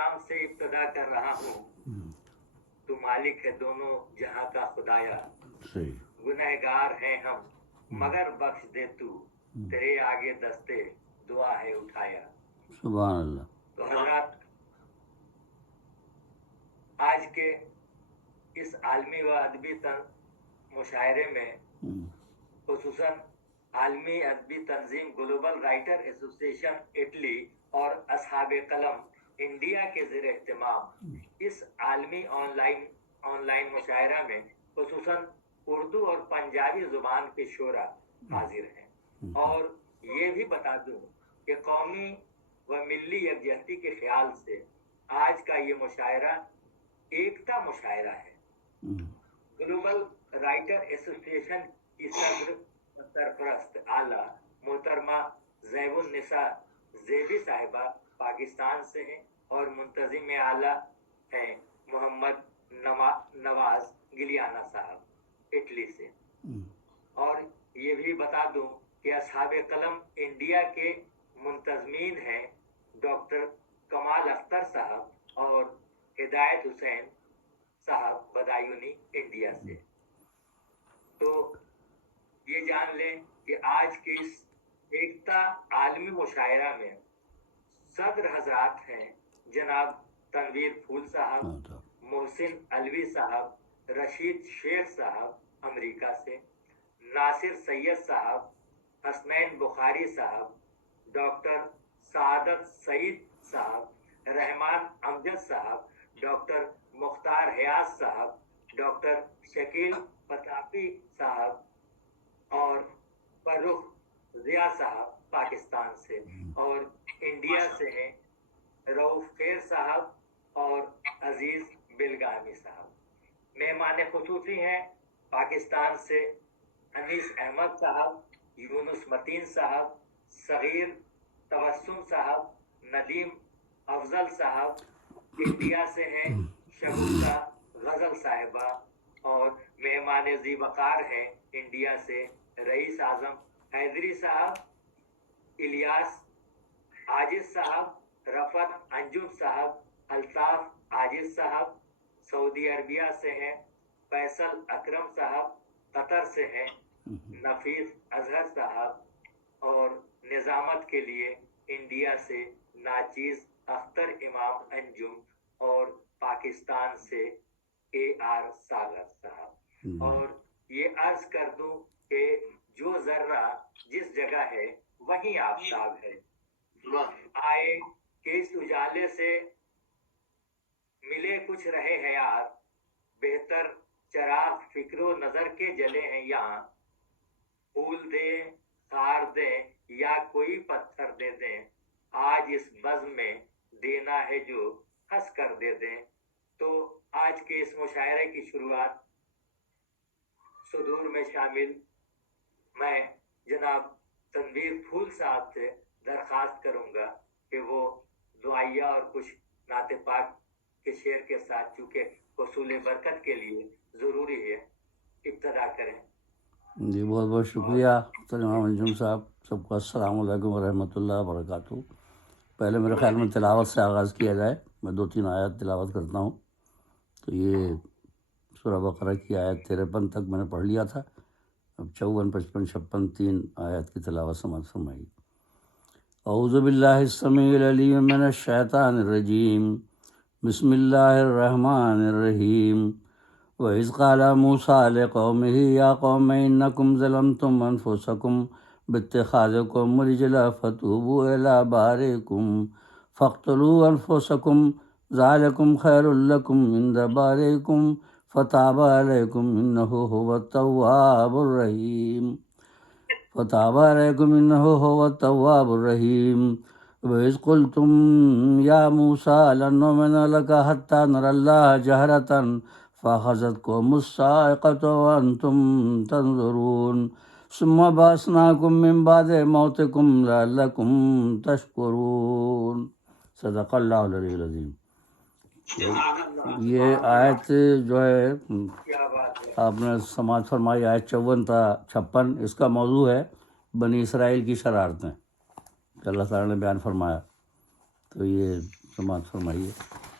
نام سے ابتدا کر رہا ہوں، تو مالک ہے دونوں جہاں کا خدایا، گنہگار ہیں ہم مگر بخش دے تو، تیرے آگے دستے دعا ہے اٹھایا۔ سبحان اللہ۔ تو حضرات، آج کے اس عالمی و ادبی مشاعرے میں خصوصاً عالمی ادبی تنظیم گلوبل رائٹر ایسوسی ایشن اٹلی اور اصحاب قلم انڈیا کے زیر اہتمام اس عالمی آن لائن مشاعرہ میں خصوصاً اردو اور پنجابی زبان کے شعراء حاضر ہیں۔ اور یہ بھی بتا دوں کہ قومی و ملی یکجہتی کے خیال سے آج کا یہ مشاعرہ ایکتا مشاعرہ ہے۔ گلوبل رائٹر ایسوسی ایشن کی صدر سرپرست اعلیٰ محترمہ زیب النساء زیبی صاحبہ پاکستان سے ہیں اور منتظم اعلیٰ ہیں محمد نواز گلیانہ صاحب اٹلی سے۔ اور یہ بھی بتا دوں کہ اصحاب قلم انڈیا کے منتظمین ہیں ڈاکٹر کمال اختر صاحب اور ہدایت حسین صاحب بدایونی انڈیا سے۔ تو یہ جان لیں کہ آج کے اس ایکتا عالمی مشاعرہ میں صدر حضرات ہیں جناب تنویر پھول صاحب، محسن علوی صاحب، رشید شیخ صاحب امریکہ سے، ناصر سید صاحب، حسنین بخاری صاحب، ڈاکٹر سعادت سعید صاحب، رحمان امجد صاحب، ڈاکٹر مختار حیاض صاحب، ڈاکٹر شکیل پتافی صاحب اور فرخ ضیاء صاحب پاکستان سے، اور انڈیا سے ہیں رؤف خیر صاحب اور عزیز بلگامی صاحب۔ مہمان خصوصی ہیں پاکستان سے انیس احمد صاحب، یونس متین صاحب، صغیر تبسم صاحب، ندیم افضل صاحب۔ انڈیا سے ہیں شگفتہ غزل صاحبہ، اور مہمان ذی وقار ہیں انڈیا سے رئیس اعظم حیدری صاحب، الیاس عاجز صاحب، رفعت انجم صاحب، الطاف عاجز صاحب۔ سعودی عربیہ سے ہیں فیصل اکرم صاحب، قطر سے ہیں نفیس اظہر صاحب، اور نظامت کے لیے انڈیا سے ناچیز اختر امام انجم، اور پاکستان سے اے آر ساگر صاحب۔ اور یہ عرض کر دوں کہ جو ذرہ جس جگہ ہے وہیں آفتاب ہے، آئے کہ اس اجالے سے ملے کچھ رہے ہیں یار، بہتر چراغ فکر و نظر کے جلے ہیں یہاں، پھول دیں خار دیں یا کوئی پتھر دے دیں، آج اس بزم میں دینا ہے جو ہنس کر دے دیں۔ تو آج کے اس مشاعرے کی شروعات صدور میں شامل میں جناب تنویر پھول صاحب سے درخواست کروں گا کہ وہ دعائیہ اور کچھ نعت پاک کے شعر کے ساتھ، چونکہ حصول برکت کے لیے ضروری ہے، ابتدا کریں۔ جی بہت بہت شکریہ امام انجم صاحب۔ سب کو السلام علیکم ورحمۃ اللہ وبرکاتہ۔ پہلے میرے خیال میں تلاوت سے آغاز کیا جائے، میں 2-3 آیات تلاوت کرتا ہوں۔ تو یہ سورہ بقرہ کی آیت 53 تک میں نے پڑھ لیا تھا، اب 54، 55، 56 3 آیات کی تلاوت سماعت فرمائی۔ اعوذ باللہ السمیع العلیم من الشیطان الرجیم، بسم اللہ الرحمن الرحیم۔ وَإِذْ قَالَ مُوسَىٰ لِقَوْمِهِ يَا قَوْمِ إِنَّكُمْ ظَلَمْتُمْ أَنفُسَكُمْ بِاتِّخَاذِكُمُ الْعِجْلَ فَتُوبُوا إِلَىٰ بَارِئِكُمْ فَاقْتُلُوا أَنفُسَكُمْ ذَٰلِكُمْ خَيْرٌ لَكُمْ عِندَ بَارِئِكُمْ فَتَابَ عَلَيْكُمْ إِنَّهُ هُوَ التَّوَّابُ الرَّحِيمُ وَإِذْ قُلْتُمْ يَا مُوسَىٰ لَن نُّؤْمِنَ لَكَ حَتَّىٰ نَرَى اللَّهَ جَهْرَةً فَأَخَذَتْكُمُ الصَّاعِقَةُ وَأَنْتُمْ تَنظُرُونَ ثُمَّ بَعَثْنَاكُم مِّن بَعْدِ مَوْتِكُمْ لَعَلَّكُمْ تَشْكُرُونَ۔ صدق اللہ العلی العظیم۔ یہ آیت جو ہے آپ نے سماعت فرمائی، آیت 54 تا 56، اس کا موضوع ہے بنی اسرائیل کی شرارتیں کہ اللہ تعالیٰ نے بیان فرمایا۔ تو یہ سماعت فرمائیے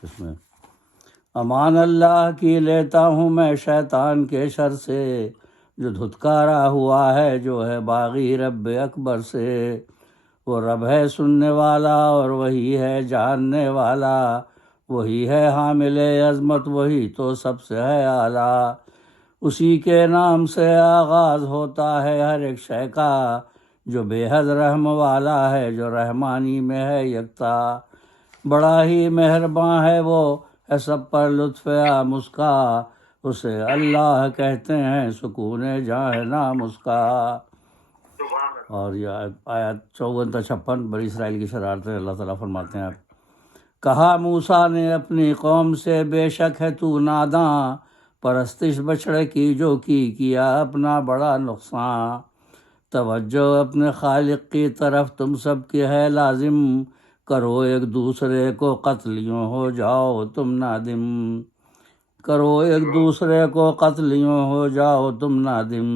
اس میں. امان اللہ کی لیتا ہوں میں شیطان کے شر سے، جو دھتکارا ہوا ہے جو ہے باغی رب اکبر سے. وہ رب ہے سننے والا اور وہی ہے جاننے والا، وہی ہے حامل عظمت وہی تو سب سے ہے اعلیٰ. اسی کے نام سے آغاز ہوتا ہے ہر ایک شے کا، جو بے حد رحم والا ہے جو رحمانی میں ہے یکتا. بڑا ہی مہرباں ہے وہ ہے سب پر لطف عام اس کا، اسے اللہ کہتے ہیں سکون جاں ہے نام اس کا. اور یہ آیت 54 تا 56 بنی اسرائیل کی شرارتیں اللہ تعالیٰ فرماتے ہیں. کہا موسیٰ نے اپنی قوم سے بے شک ہے تو ناداں، پرستش بچڑے کی جو کیا اپنا بڑا نقصان. توجہ اپنے خالق کی طرف تم سب کی ہے لازم، کرو ایک دوسرے کو قتل یوں ہو جاؤ تم نادم. کرو ایک دوسرے کو قتل یوں ہو جاؤ تم نادم.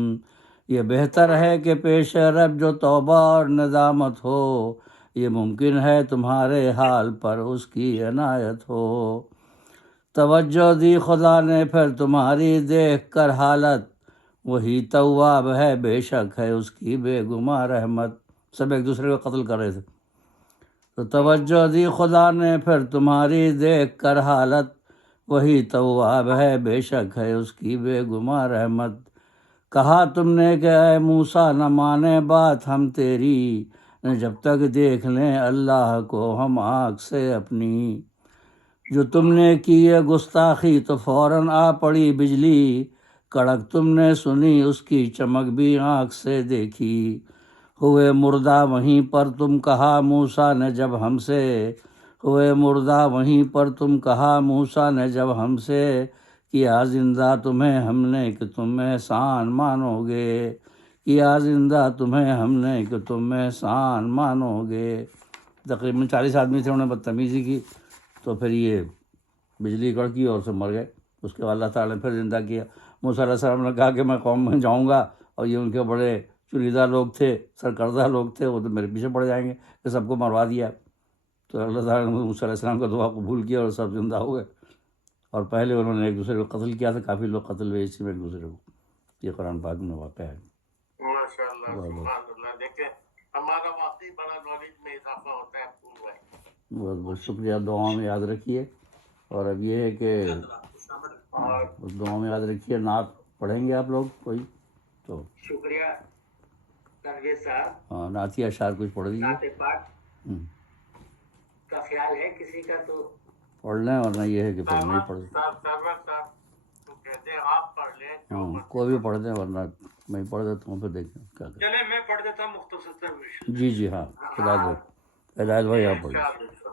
یہ بہتر ہے کہ پیش رب جو توبہ اور ندامت ہو، یہ ممکن ہے تمہارے حال پر اس کی عنایت ہو. توجہ دی خدا نے پھر تمہاری دیکھ کر حالت، وہی تواب ہے بے شک ہے اس کی بے گماں رحمت. سب ایک دوسرے کو قتل کر رہے تھے. تو توجہ دی خدا نے پھر تمہاری دیکھ کر حالت، وہی تواب ہے بے شک ہے اس کی بے گماں رحمت. کہا تم نے کہ اے موسیٰ نہ مانے بات ہم تیری، نہ جب تک دیکھ لیں اللہ کو ہم آنکھ سے اپنی. جو تم نے کی ہے گستاخی تو فوراً آ پڑی بجلی، کڑک تم نے سنی اس کی چمک بھی آنکھ سے دیکھی. ہوئے مردہ وہیں پر تم کہا موسیٰ نے جب ہم سے، ہوئے مردہ وہیں پر تم کہا موسیٰ نے جب ہم سے، کیا زندہ تمہیں ہم نے کہ تم احسان مانو گے. کیا زندہ تمہیں ہم نے کہ تم احسان مانو گے. تقریباً 40 آدمی تھے، انہوں نے بدتمیزی کی تو پھر یہ بجلی کڑکی اور سب مر گئے. اس کے بعد اللہ تعالیٰ نے پھر زندہ کیا. موسیٰ علیہ السلام نے کہا کہ میں قوم میں جاؤں گا اور یہ ان کے بڑے چنیدہ لوگ تھے، سرکردہ لوگ تھے، وہ تو میرے پیچھے پڑ جائیں گے کہ سب کو مروا دیا. تو اللہ تعالیٰ نے موسیٰ علیہ السلام کا دعا قبول کیا اور سب زندہ ہو گئے. اور پہلے انہوں نے ایک دوسرے کو قتل کیا تھا، کافی لوگ قتل ہوئے اسی میں ایک دوسرے کو. یہ قرآن پاک میں واقع ہے. ماشاءاللہ سبحان اللہ. دیکھیں ہمارا واقعی بڑا نالج میں اضافہ ہوتا ہے. بہت بہت شکریہ. دعاؤں میں یاد رکھیے. اور اب یہ ہے کہ اس دعاؤں میں یاد رکھیے نعت پڑھیں گے آپ لوگ کوئی تو. شکریہ تنویر صاحب. ہاں نعتیہ اشعار کچھ پڑھ دیجیے. نعت پاک کا خیال ہے کسی کا تو پڑھ لیں، ورنہ یہ ہے کہ پھر نہیں پڑھ. سرور صاحب تو کہتے ہیں آپ پڑھ لیں. ہاں کوئی بھی پڑھ دیں، ورنہ میں پڑھ دیتا ہوں پھر دیکھیں کیا کریں. چلے میں پڑھ دیتا ہوں مختصر. جی ہاں. ہدایت بھائی آپ پڑھ.